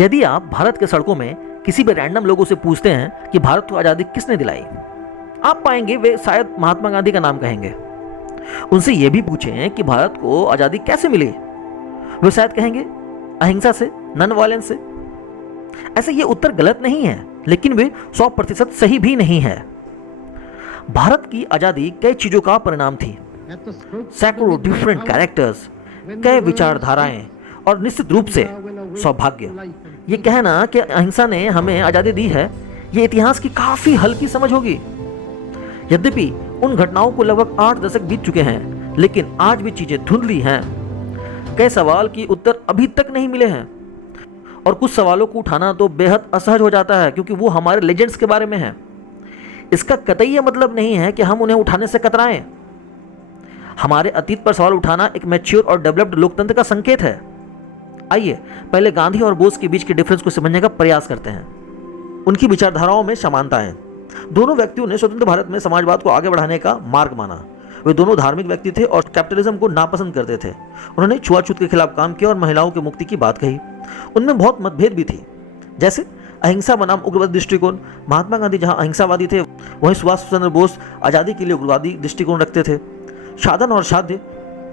यदि आप भारत के सड़कों में किसी भी रैंडम लोगों से पूछते हैं कि भारत को आज़ादी किसने दिलाई, आप पाएंगे वे शायद महात्मा गांधी का नाम कहेंगे। उनसे यह भी पूछें कि भारत को आज़ादी कैसे मिली, वे शायद कहेंगे अहिंसा से, नॉन वायलेंस से। ऐसे ये उत्तर गलत नहीं है, लेकिन वे 100% सही भी नहीं है। भारत की आज़ादी कई चीज़ों का परिणाम थी, सैकड़ों डिफरेंट कैरेक्टर्स, कई विचारधाराएं और निश्चित रूप से सौभाग्य। ये कहना कि अहिंसा ने हमें आज़ादी दी है, ये इतिहास की काफ़ी हल्की समझ होगी। यद्यपि उन घटनाओं को लगभग 8 दशक बीत चुके हैं, लेकिन आज भी चीज़ें धुंधली हैं। कई सवाल की उत्तर अभी तक नहीं मिले हैं, और कुछ सवालों को उठाना तो बेहद असहज हो जाता है, क्योंकि वो हमारे लेजेंड्स के बारे में है। इसका कतई ये मतलब नहीं है कि हम उन्हें उठाने से कतराएं। हमारे अतीत पर सवाल उठाना एक मैच्योर और डेवलप्ड लोकतंत्र का संकेत है। आइए पहले गांधी और बोस के बीच के डिफरेंस को समझने का प्रयास करते हैं। उनकी विचारधाराओं में समानताएं। दोनों व्यक्तियों ने स्वतंत्र भारत में समाजवाद को आगे बढ़ाने का मार्ग माना। वे दोनों धार्मिक व्यक्ति थे और कैपिटलिज्म को नापसंद करते थे। उन्होंने छुआछूत के खिलाफ काम किया और महिलाओं की मुक्ति की बात कही। उनमें बहुत मतभेद भी थी, जैसे अहिंसा बनाम उग्रवादी दृष्टिकोण। महात्मा गांधी जहां अहिंसावादी थे, वहीं सुभाष चंद्र बोस आज़ादी के लिए उग्रवादी दृष्टिकोण रखते थे। साधन और साध्य,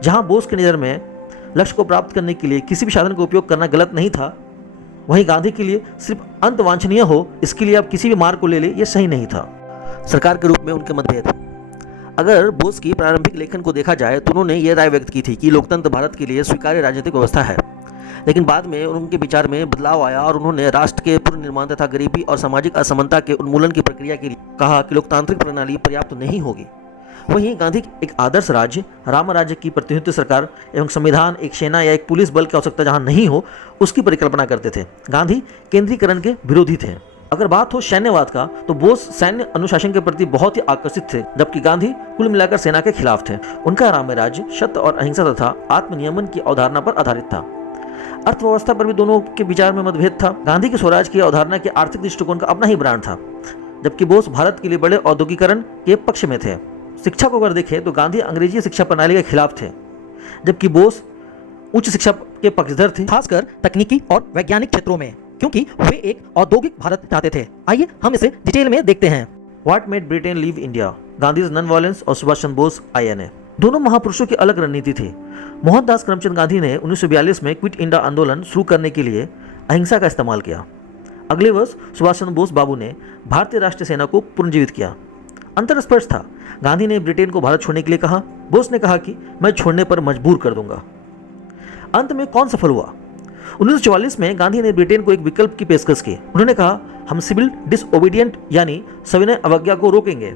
जहां बोस की नज़र में लक्ष्य को प्राप्त करने के लिए किसी भी साधन का उपयोग करना गलत नहीं था, वहीं गांधी के लिए सिर्फ अंत वांछनीय हो इसके लिए आप किसी भी मार्ग को ले ले, यह सही नहीं था। सरकार के रूप में उनके मतभेद। अगर बोस की प्रारंभिक लेखन को देखा जाए तो उन्होंने ये राय व्यक्त की थी कि लोकतंत्र भारत के लिए स्वीकार्य राजनीतिक व्यवस्था है, लेकिन बाद में उनके विचार में बदलाव आया और उन्होंने राष्ट्र के पुनर्निर्माण तथा गरीबी और सामाजिक असमानता के उन्मूलन की प्रक्रिया के लिए कहा कि लोकतांत्रिक प्रणाली पर्याप्त नहीं होगी। वहीं गांधी एक आदर्श राज्य, राम राज्य की प्रतिनिधित्व सरकार एवं संविधान, एक सेना या एक पुलिस बल की आवश्यकता जहां नहीं हो, उसकी परिकल्पना करते थे। गांधी केंद्रीकरण के विरोधी थे। अगर बात हो सैन्यवाद का, तो बोस सैन्य अनुशासन के प्रति बहुत ही आकर्षित थे, जबकि गांधी कुल मिलाकर सेना के खिलाफ थे। उनका राम राज्य सत्य और अहिंसा तथा आत्मनियमन की अवधारणा पर आधारित था। अर्थव्यवस्था पर भी दोनों के विचार में मतभेद था। गांधी की स्वराज की अवधारणा के आर्थिक दृष्टिकोण का अपना ही ब्रांड था, जबकि बोस भारत के लिए बड़े औद्योगिकरण के पक्ष में थे। शिक्षा को अगर देखें तो गांधी अंग्रेजी शिक्षा प्रणाली के खिलाफ थे, जबकि बोस उच्च शिक्षा के पक्षधर थे, खासकर तकनीकी और वैज्ञानिक क्षेत्रों में, क्योंकि वे एक औद्योगिक भारत चाहते थे। आइए हम इसे डिटेल में देखते हैं। What made Britain leave India, Gandhi's non violence और सुभाष चंद्र बोस INA। दोनों महापुरुषों की अलग रणनीति थी। मोहनदास करमचंद गांधी ने 1942 में क्विट इंडिया आंदोलन शुरू करने के लिए अहिंसा का इस्तेमाल किया। अगले वर्ष सुभाष चंद्र बोस बाबू ने भारतीय राष्ट्रीय सेना को पुनर्जीवित किया। अंतर स्पष्ट था। गांधी ने ब्रिटेन को भारत छोड़ने के लिए कहा, बोस ने कहा कि मैं छोड़ने पर मजबूर कर दूंगा। अंत में कौन सफल हुआ? 1944 में गांधी ने ब्रिटेन को एक विकल्प की पेशकश की। उन्होंने कहा, हम सिविल डिसओबीडियंट यानी सविनय अवज्ञा को रोकेंगे,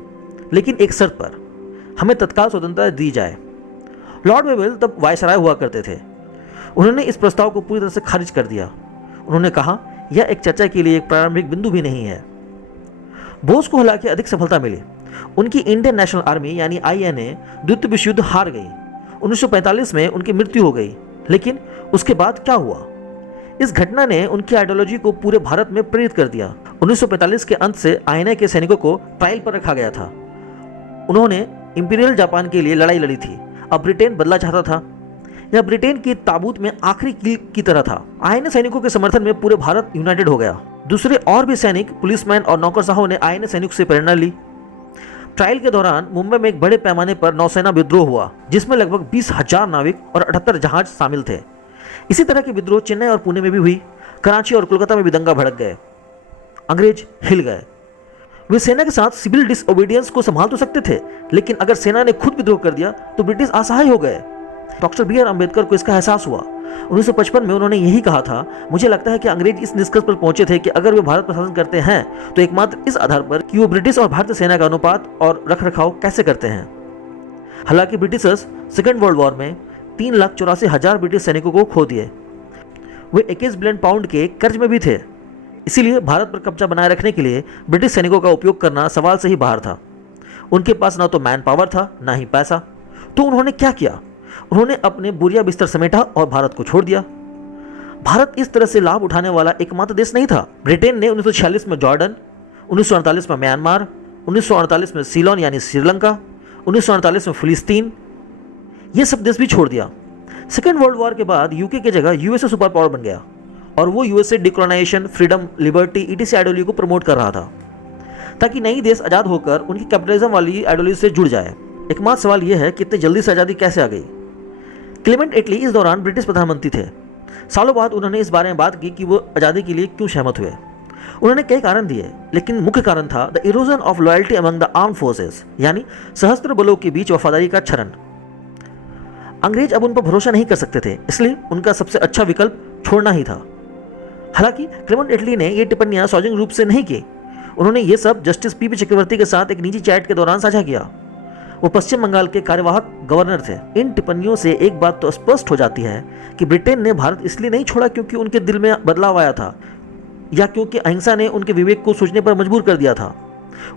लेकिन एक शर्त पर, हमें तत्काल स्वतंत्रता दी जाए। लॉर्ड वेवेल तब वायसराय हुआ करते थे। उन्होंने इस प्रस्ताव को पूरी तरह से खारिज कर दिया। उन्होंने कहा, यह एक चर्चा के लिए एक प्रारंभिक बिंदु भी नहीं है। बोस को हालांकि अधिक सफलता मिली। उनकी इंडियन नेशनल आर्मी यानी INA द्वितीय विश्व युद्ध हार गई। 1945 में उनकी मृत्यु हो गई। लेकिन उसके बाद क्या हुआ? इस घटना ने उनकी आइडियोलॉजी को पूरे भारत में प्रेरित कर दिया। 1945 के अंत से INA के सैनिकों को ट्रायल पर रखा गया था। उन्होंने इंपीरियल जापान के लिए लड़ाई लड़ी थी। अब ब्रिटेन बदला चाहता था। यह ब्रिटेन की ताबूत में आखिरी कील की तरह था। INA सैनिकों के समर्थन में पूरे भारत यूनाइटेड हो गया। दूसरे और भी सैनिक, पुलिसमैन और नौकरशाहों ने INA सैनिकों से प्रेरणा ली। ट्रायल के दौरान मुंबई में एक बड़े पैमाने पर नौसेना विद्रोह हुआ, जिसमें लगभग 20,000 नाविक और 78 जहाज शामिल थे। इसी तरह के विद्रोह चेन्नई और पुणे में भी हुई। कराची और कोलकाता में भी दंगा भड़क गए। अंग्रेज हिल गए। वे सेना के साथ सिविल डिसओबीडियंस को संभाल तो सकते थे, लेकिन अगर सेना ने खुद विद्रोह कर दिया तो ब्रिटिश असहाय हो गए। डॉक्टर BR अम्बेडकर को इसका एहसास हुआ। 1955 में उन्होंने यही कहा था, मुझे लगता है कि अंग्रेज इस निष्कर्ष पर पहुंचे थे कि अगर वे भारत पर शासन करते हैं तो एकमात्र इस आधार पर कि वो ब्रिटिश और भारतीय सेना का अनुपात और रखरखाव कैसे करते हैं। हालांकि ब्रिटिशर्स सेकेंड वर्ल्ड वॉर में 3,84,000 ब्रिटिश सैनिकों को खो दिए। वे 21 बिलियन पाउंड के कर्ज में भी थे। इसीलिए भारत पर कब्जा बनाए रखने के लिए ब्रिटिश सैनिकों का उपयोग करना सवाल से ही बाहर था। उनके पास ना तो मैन पावर था, ना ही पैसा। तो उन्होंने क्या किया? उन्होंने अपने बोरिया बिस्तर समेटा और भारत को छोड़ दिया। भारत इस तरह से लाभ उठाने वाला एकमात्र देश नहीं था। ब्रिटेन ने 1946 में जॉर्डन, 1948 में म्यांमार, 1948 में सीलोन यानी श्रीलंका, 1948 में फिलिस्तीन, ये सब देश भी छोड़ दिया। सेकेंड वर्ल्ड वॉर के बाद यूके की जगह USA सुपर पावर बन गया। और वो USA decolonisation, freedom, liberty, etc ideology को प्रमोट कर रहा था ताकि नई देश आज़ाद होकर उनकी कैपिटलिज्म वाली आइडियोलॉजी से जुड़ जाए। एकमात्र सवाल यह है कि इतने जल्दी से आज़ादी कैसे आ गई। क्लेमेंट एटली इस दौरान ब्रिटिश प्रधानमंत्री थे। सालों बाद उन्होंने इस बारे में बात की कि वो आज़ादी के लिए क्यों सहमत हुए। उन्होंने कई कारण दिए, लेकिन मुख्य कारण था the erosion of loyalty among the armed forces, यानी सशस्त्र बलों के बीच वफादारी का क्षरण। अंग्रेज अब उन पर भरोसा नहीं कर सकते थे, इसलिए उनका सबसे अच्छा विकल्प छोड़ना ही था। हालांकि क्लेमेंट एटली ने ये टिप्पणियां सार्वजनिक रूप से नहीं की। उन्होंने ये सब जस्टिस पीपी चक्रवर्ती के साथ एक निजी चैट के दौरान साझा किया। वो पश्चिम बंगाल के कार्यवाहक गवर्नर थे। इन टिप्पणियों से एक बात तो स्पष्ट हो जाती है कि ब्रिटेन ने भारत इसलिए नहीं छोड़ा क्योंकि उनके दिल में बदलाव आया था या क्योंकि अहिंसा ने उनके विवेक को सोचने पर मजबूर कर दिया था।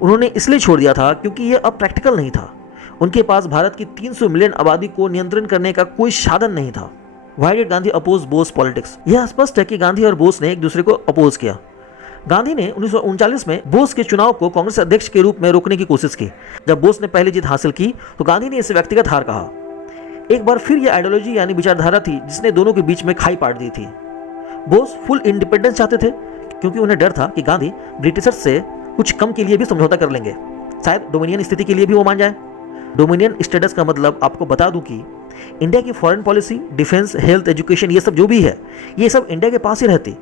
उन्होंने इसलिए छोड़ दिया था क्योंकि ये अब प्रैक्टिकल नहीं था। उनके पास भारत की 300 मिलियन आबादी को नियंत्रण करने का कोई साधन नहीं था। Why did Gandhi oppose Bose politics? यह स्पष्ट है कि गांधी और बोस ने एक दूसरे को अपोज किया। गांधी ने 1939 में बोस के चुनाव को कांग्रेस अध्यक्ष के रूप में रोकने की कोशिश की। जब बोस ने पहली जीत हासिल की तो गांधी ने इसे व्यक्तिगत हार कहा। एक बार फिर यह आइडियोलॉजी यानी विचारधारा थी जिसने दोनों के बीच में खाई पाट दी थी। बोस फुल इंडिपेंडेंस चाहते थे क्योंकि उन्हें डर था कि गांधी ब्रिटिशर्स से कुछ कम के लिए भी समझौता कर लेंगे, शायद डोमिनियन स्थिति के लिए भी वो मान जाए। डोमिनियन स्टेटस का मतलब आपको बता दूं कि इंडिया की foreign policy, defence, health, education, ये सब जो भी है, ये सब इंडिया के पास ही रहती,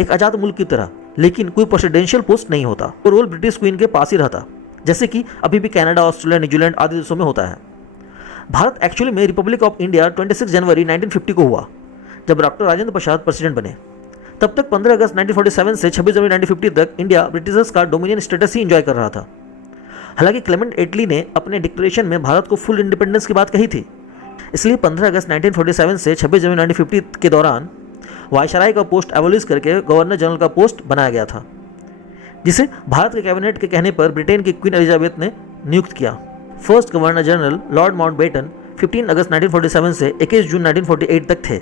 एक आज़ाद मुल्क की तरह, लेकिन कोई प्रेसिडेंशियल पोस्ट नहीं होता। वो रोल ब्रिटिश क्वीन के पास ही रहता, जैसे कि अभी भी कनाडा, ऑस्ट्रेलिया, न्यूजीलैंड आदि देशों में होता है। भारत एक्चुअली में रिपब्लिक ऑफ इंडिया 26 जनवरी 1950 को हुआ, जब डॉक्टर राजेंद्र प्रसाद प्रेसिडेंट बने। तब तक 15 अगस्त 1947 से 26 जनवरी 1950 तक इंडिया ब्रिटिशर्स का डोमिनियन स्टेटस ही एंजॉय कर रहा था। हालांकि क्लेमेंट एटली ने अपने डिक्लेरेशन में भारत को फुल इंडिपेंडेंस की बात कही थी, इसलिए 15 अगस्त 1947 से 26 जनवरी 1950 के दौरान वायसराय का पोस्ट एबोलिश करके गवर्नर जनरल का पोस्ट बनाया गया था, जिसे भारत के कैबिनेट के कहने पर ब्रिटेन की क्वीन एलिजाबेथ ने नियुक्त किया। First governor general Lord Mountbatten 15 अगस्त 1947 से 21 जून 1948 तक थे।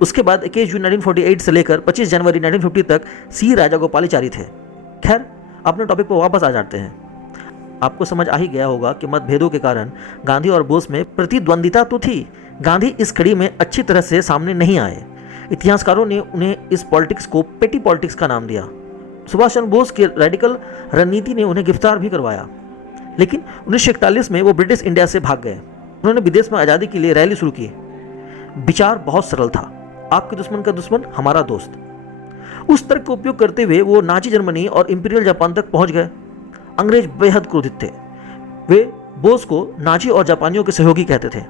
उसके बाद 21 जून 1948 से लेकर 25 जनवरी 1950 तक सी राजागोपालाचारी थे। खैर, अपने टॉपिक पर वापस आ जाते हैं। आपको समझ आ ही गया होगा कि मतभेदों के कारण गांधी और बोस में प्रतिद्वंदिता तो थी, गांधी इस कड़ी में अच्छी तरह से सामने नहीं आए। इतिहासकारों ने उन्हें इस पॉलिटिक्स को पेटी पॉलिटिक्स का नाम दिया। सुभाष चंद्र बोस की रेडिकल रणनीति ने उन्हें गिरफ्तार भी करवाया, लेकिन 1941 में वो ब्रिटिश इंडिया से भाग गए। उन्होंने विदेश में आज़ादी के लिए रैली शुरू की। विचार बहुत सरल था, आपके दुश्मन का दुश्मन हमारा दोस्त। उस तर्क का उपयोग करते हुए वो नाजी जर्मनी और इंपीरियल जापान तक पहुंच गए। अंग्रेज बेहद क्रोधित थे। वे बोस को नाजी और जापानियों के सहयोगी कहते थे।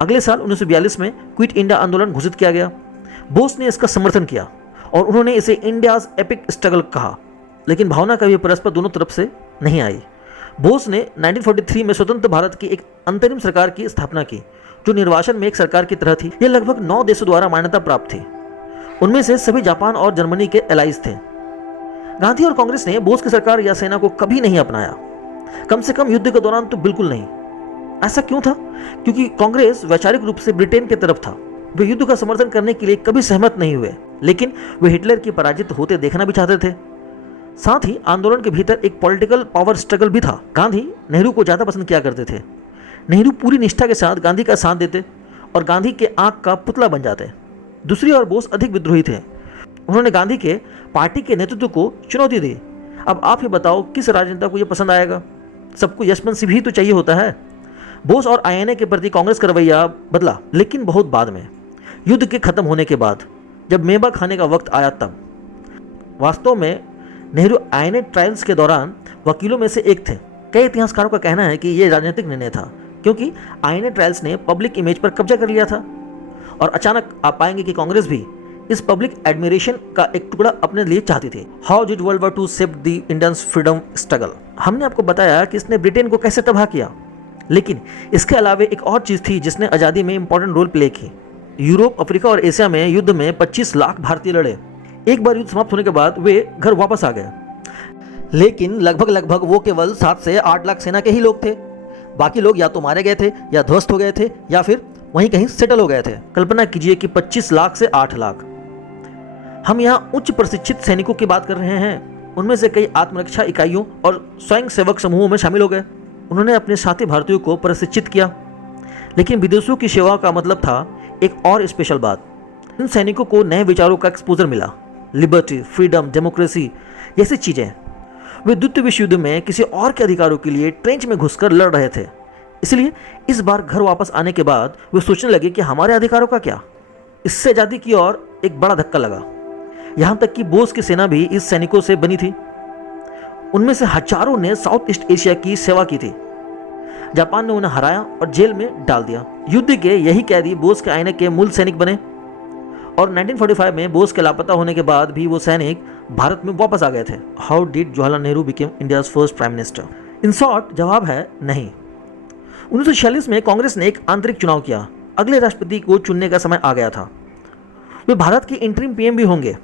अगले साल 1942 में क्विट इंडिया आंदोलन घोषित किया गया। बोस ने इसका समर्थन किया और उन्होंने इसे इंडियाज एपिक स्ट्रगल कहा, लेकिन भावना कभी परस्पर दोनों तरफ से नहीं आई। बोस ने 1943 में स्वतंत्र भारत की एक अंतरिम सरकार की स्थापना की, जो निर्वासन में एक सरकार की तरह थी। यह लगभग 9 देशों द्वारा मान्यता प्राप्त थी। उनमें से सभी जापान और जर्मनी के एलाइज थे। गांधी और कांग्रेस ने बोस की सरकार या सेना को कभी नहीं अपनाया, कम से कम युद्ध के दौरान तो बिल्कुल नहीं। ऐसा क्यों था? क्योंकि कांग्रेस वैचारिक रूप से ब्रिटेन की तरफ था। वे युद्ध का समर्थन करने के लिए कभी सहमत नहीं हुए, लेकिन वे हिटलर की पराजित होते देखना भी चाहते थे। साथ ही आंदोलन के भीतर एक पॉलिटिकल पावर स्ट्रगल भी था। गांधी नेहरू को ज़्यादा पसंद किया करते थे। नेहरू पूरी निष्ठा के साथ गांधी का साथ देते और गांधी के आंख का पुतला बन जाते। दूसरी ओर बोस अधिक विद्रोही थे। उन्होंने गांधी के पार्टी के नेतृत्व को चुनौती दी। अब आप ही बताओ किस राजनेता को यह पसंद आएगा? सबको यशवंत सिंह भी तो चाहिए होता है। बोस और आईएनए के प्रति कांग्रेस का रवैया बदला, लेकिन बहुत बाद में, युद्ध के खत्म होने के बाद, जब मेवा खाने का वक्त आया तब। वास्तव में नेहरू आईएनए ट्रायल्स के दौरान वकीलों में से एक थे। कई इतिहासकारों का कहना है कि यह राजनीतिक निर्णय था, क्योंकि आईएनए ट्रायल्स ने पब्लिक इमेज पर कब्जा कर लिया था। और अचानक आप पाएंगे कि कांग्रेस भी इस पब्लिक एडमिरेशन का एक टुकड़ा अपने लिए चाहती थी। How did world war 2 save the Indians freedom struggle? हमने आपको बताया कि इसने ब्रिटेन को कैसे तबाह किया, लेकिन इसके अलावा एक और चीज़ थी जिसने आज़ादी में इंपॉर्टेंट रोल प्ले की। यूरोप, अफ्रीका और एशिया में युद्ध में 25 लाख भारतीय लड़े। एक बार युद्ध समाप्त होने के बाद वे घर वापस आ गए, लेकिन लगभग वो केवल 7 से 8 लाख सेना के ही लोग थे। बाकी लोग या तो मारे गए थे, या ध्वस्त हो गए थे, या फिर वहीं कहीं सेटल हो गए थे। कल्पना कीजिए कि 25 लाख से 8 लाख। हम यहाँ उच्च प्रशिक्षित सैनिकों की बात कर रहे हैं। उनमें से कई आत्मरक्षा इकाइयों और स्वयं सेवक समूहों में शामिल हो गए। उन्होंने अपने साथी भारतीयों को प्रशिक्षित किया। लेकिन विदेशों की सेवा का मतलब था एक और स्पेशल बात। इन सैनिकों को नए विचारों का एक्सपोजर मिला, लिबर्टी, फ्रीडम, डेमोक्रेसी जैसी चीज़ें। वे द्वितीय विश्व युद्ध में किसी और के अधिकारों के लिए ट्रेंच में घुसकर लड़ रहे थे, इसलिए इस बार घर वापस आने के बाद वे सोचने लगे कि हमारे अधिकारों का क्या। इससे आज़ादी की ओर एक बड़ा धक्का लगा। यहाँ तक कि बोस की सेना भी इस सैनिकों से बनी थी। उनमें से हजारों ने साउथ ईस्ट एशिया की सेवा की थी। जापान ने उन्हें हराया और जेल में डाल दिया। युद्ध के यही कैदी बोस के आईने के मूल सैनिक बने और 1945 में बोस के लापता होने के बाद भी वो सैनिक भारत में वापस आ गए थे। How did Jawaharlal Nehru became India's first prime minister? In short जवाब है नहीं। 1946 में कांग्रेस ने एक आंतरिक चुनाव किया। अगले राष्ट्रपति को चुनने का समय आ गया था। वे भारत के इंटरिम पीएम भी होंगे।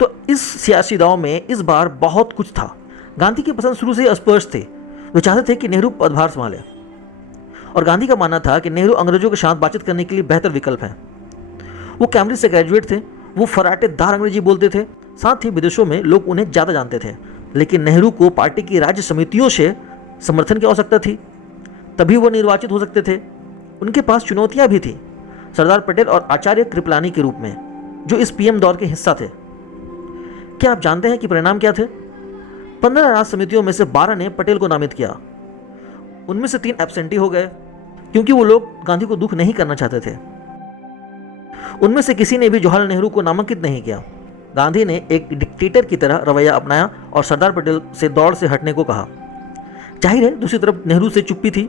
तो इस सियासी दांव में इस बार बहुत कुछ था। गांधी की पसंद शुरू से ही अस्पष्ट थी। वे चाहते थे कि नेहरू पदभार संभाले और गांधी का मानना था कि नेहरू अंग्रेजों के साथ बातचीत करने के लिए बेहतर विकल्प है। वो कैम्ब्रिज से ग्रेजुएट थे। वो फराटेदार अंग्रेजी बोलते थे। साथ ही विदेशों में लोग उन्हें ज़्यादा जानते थे। लेकिन नेहरू को पार्टी की राज्य समितियों से समर्थन की आवश्यकता थी, तभी वो निर्वाचित हो सकते थे। उनके पास चुनौतियां भी थी, सरदार पटेल और आचार्य कृपलानी के रूप में, जो इस पीएम दौर के हिस्सा थे। क्या आप जानते हैं कि परिणाम क्या थे? 15 राज्य समितियों में से 12 ने पटेल को नामित किया। उनमें से 3 एब्सेंटी हो गए क्योंकि वो लोग गांधी को दुख नहीं करना चाहते थे। उनमें से किसी ने भी जवाहरलाल नेहरू को नामांकित नहीं किया। गांधी ने एक डिक्टेटर की तरह रवैया अपनाया और सरदार पटेल से दौड़ से हटने को कहा। जाहिर है दूसरी तरफ नेहरू से चुप्पी थी।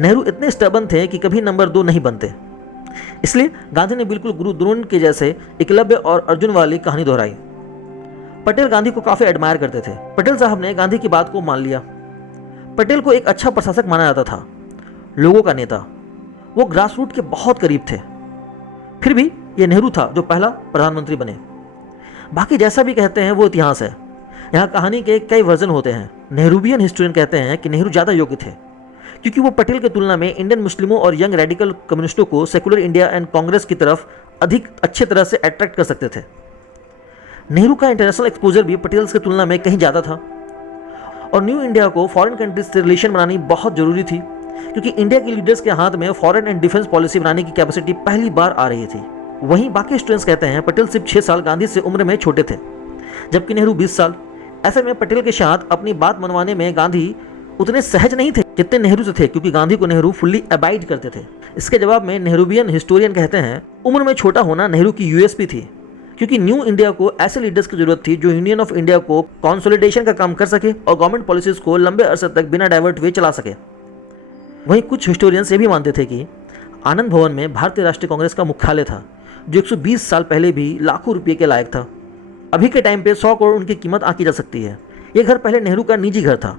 नेहरू इतने स्टबन थे कि कभी नंबर 2 नहीं बनते। इसलिए गांधी ने बिल्कुल गुरु द्रोण के जैसे एकलव्य और अर्जुन वाली कहानी दोहराई। पटेल गांधी को काफी एडमायर करते थे। पटेल साहब ने गांधी की बात को मान लिया। पटेल को एक अच्छा प्रशासक माना जाता था, लोगों का नेता। वो ग्रास रूट के बहुत करीब थे। फिर भी ये नेहरू था जो पहला प्रधानमंत्री बने। बाकी जैसा भी कहते हैं वो इतिहास है। यहाँ कहानी के कई वर्जन होते हैं। नेहरूवियन हिस्टोरियन कहते हैं कि नेहरू ज़्यादा योग्य थे क्योंकि वो पटेल की तुलना में इंडियन मुस्लिमों और यंग रेडिकल कम्युनिस्टों को सेकुलर इंडिया एंड कांग्रेस की तरफ अधिक अच्छे तरह से अट्रैक्ट कर सकते थे। नेहरू का इंटरनेशनल एक्सपोजर भी पटेल की तुलना में कहीं ज़्यादा था और न्यू इंडिया को फॉरेन कंट्रीज से रिलेशन बनानी बहुत ज़रूरी थी क्योंकि इंडिया के लीडर्स के हाथ में फॉरेन एंड डिफेंस पॉलिसी बनाने की कैपेसिटी पहली बार आ रही थी। वहीं बाकी स्टूडेंट्स कहते हैं पटेल सिर्फ 6 साल गांधी से उम्र में छोटे थे जबकि नेहरू 20 साल। ऐसे में पटेल के साथ अपनी बात मनवाने में गांधी उतने सहज नहीं थे जितने नेहरू से थे क्योंकि गांधी को नेहरू फुल्ली अबाइड करते थे। इसके जवाब में नेहरूवियन हिस्टोरियन कहते हैं उम्र में छोटा होना नेहरू की यूएसपी थी क्योंकि न्यू इंडिया को ऐसे लीडर्स की जरूरत थी जो यूनियन ऑफ इंडिया को कंसोलिडेशन का काम कर सके और गवर्नमेंट पॉलिसीज को लंबे अरसे तक बिना डाइवर्ट हुए चला सके। वहीं कुछ हिस्टोरियंस ये भी मानते थे कि आनंद भवन में भारतीय राष्ट्रीय कांग्रेस का मुख्यालय था जो 120 साल पहले भी लाखों रुपये के लायक था। अभी के टाइम पे 100 करोड़ उनकी कीमत आंकी जा सकती है। ये घर पहले नेहरू का निजी घर था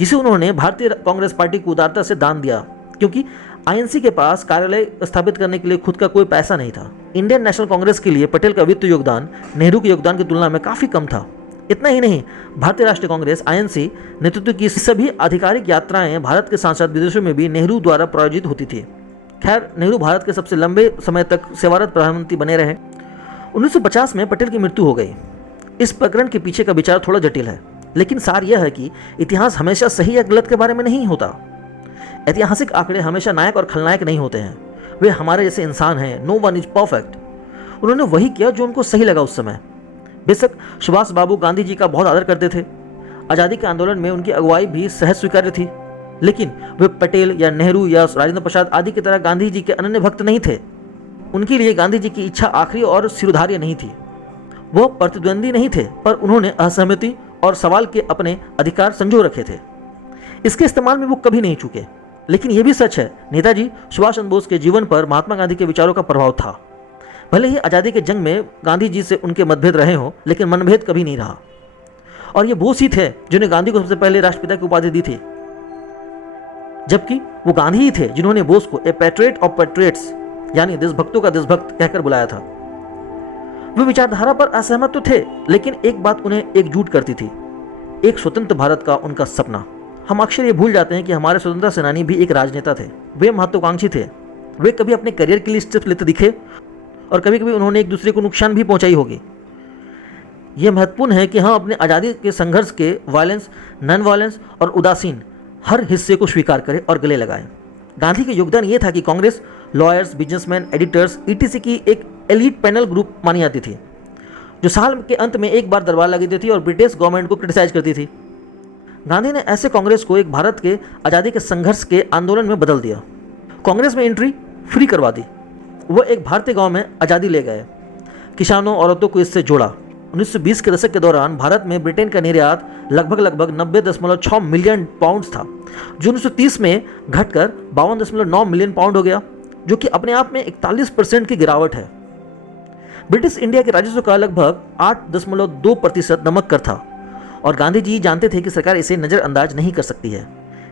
जिसे उन्होंने भारतीय कांग्रेस पार्टी को उदारता से दान दिया क्योंकि आईएनसी के पास कार्यालय स्थापित करने के लिए खुद का कोई पैसा नहीं था। इंडियन नेशनल कांग्रेस के लिए पटेल का वित्तीय योगदान नेहरू के योगदान की तुलना में काफ़ी कम था। इतना ही नहीं, भारतीय राष्ट्रीय कांग्रेस आईएनसी नेतृत्व की सभी आधिकारिक यात्राएं भारत के साथ साथ विदेशों में भी नेहरू द्वारा प्रायोजित होती थी। खैर, नेहरू भारत के सबसे लंबे समय तक सेवारत प्रधानमंत्री बने रहे। 1950 में पटेल की मृत्यु हो गई। इस प्रकरण के पीछे का विचार थोड़ा जटिल है, लेकिन सार यह है कि इतिहास हमेशा सही या गलत के बारे में नहीं होता। ऐतिहासिक आंकड़े हमेशा नायक और खलनायक नहीं होते हैं। वे हमारे जैसे इंसान हैं। No one is perfect. उन्होंने वही किया जो उनको सही लगा उस समय। बेशक सुभाष बाबू गांधी जी का बहुत आदर करते थे। आज़ादी के आंदोलन में उनकी अगुवाई भी सहज स्वीकार्य थी, लेकिन वे पटेल या नेहरू या राजेंद्र प्रसाद आदि की तरह गांधी जी के अनन्य भक्त नहीं थे। उनके लिए गांधी जी की इच्छा आखिरी और सिरोधार्य नहीं थी। वो प्रतिद्वंदी नहीं थे, पर उन्होंने असहमति और सवाल के अपने अधिकार संजो रखे थे। इसके इस्तेमाल में वो कभी नहीं चूके। लेकिन यह भी सच है, नेताजी सुभाष चंद्र बोस के जीवन पर महात्मा गांधी के विचारों का प्रभाव था। भले ही आज़ादी के जंग में गांधी जी से उनके मतभेद रहे हों, लेकिन मनभेद कभी नहीं रहा। और ये बोस ही थे जिन्होंने गांधी को सबसे पहले राष्ट्रपिता की उपाधि दी थी, जबकि वो गांधी ही थे जिन्होंने बोस को ए पैट्रियट ऑफ पैट्रियट्स यानी देशभक्तों का देशभक्त कहकर बुलाया था। वे विचारधारा पर असहमत तो थे, लेकिन एक बात उन्हें एकजुट करती थी, एक स्वतंत्र भारत का उनका सपना। हम अक्सर ये भूल जाते हैं कि हमारे स्वतंत्रता सेनानी भी एक राजनेता थे। वे महत्वाकांक्षी थे। वे कभी अपने करियर के लिए स्टेप्स लेते दिखे और कभी कभी उन्होंने एक दूसरे को नुकसान भी पहुंचाई होगी। यह महत्वपूर्ण है कि हम अपने आज़ादी के संघर्ष के वायलेंस, नॉन वायलेंस और उदासीन हर हिस्से को स्वीकार करें और गले लगाएं। गांधी का योगदान ये था कि Congress lawyers, businessman, editors, etc की एक एलीट पैनल ग्रुप मानी जाती थी, जो साल के अंत में एक बार दरबार लगाती थी और ब्रिटिश गवर्नमेंट को क्रिटिसाइज करती थी। गांधी ने ऐसे कांग्रेस को एक भारत के आज़ादी के संघर्ष के आंदोलन में बदल दिया। कांग्रेस में एंट्री फ्री करवा दी। वह एक भारतीय गांव में आज़ादी ले गए। किसानों, औरतों को इससे जोड़ा। 1920 के दशक के दौरान भारत में ब्रिटेन का निर्यात लगभग 90.6 मिलियन पाउंड था, जो 1930 में घटकर 52.9 मिलियन पाउंड हो गया, जो कि अपने आप में 41% की गिरावट है। ब्रिटिश इंडिया के राजस्व का लगभग 8.2% नमक कर था और गांधी जी जानते थे कि सरकार इसे नज़रअंदाज नहीं कर सकती है,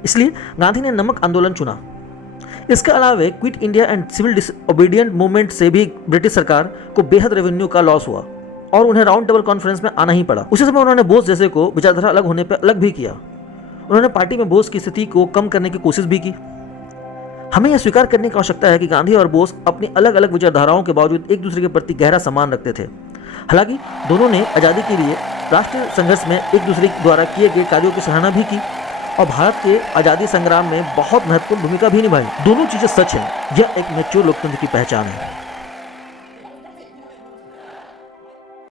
इसलिए गांधी ने नमक आंदोलन चुना। इसके अलावा quit India and civil disobedient movement से भी ब्रिटिश सरकार को बेहद रेवेन्यू का लॉस हुआ और उन्हें राउंड टेबल कॉन्फ्रेंस में आना ही पड़ा। उसी समय उन्होंने बोस जैसे को विचारधारा अलग होने पर अलग भी किया। उन्होंने पार्टी में बोस की स्थिति को कम करने की कोशिश भी की। हमें यह स्वीकार करने की आवश्यकता है कि गांधी और बोस अपनी अलग अलग विचारधाराओं के बावजूद एक दूसरे के प्रति गहरा सम्मान रखते थे। हालांकि दोनों ने आज़ादी के लिए राष्ट्रीय संघर्ष में एक दूसरे द्वारा किए गए कार्यों की सराहना भी की और भारत के आज़ादी संग्राम में बहुत महत्वपूर्ण भूमिका भी निभाई। दोनों चीज़ें सच हैं। यह एक मैच्योर लोकतंत्र की पहचान है।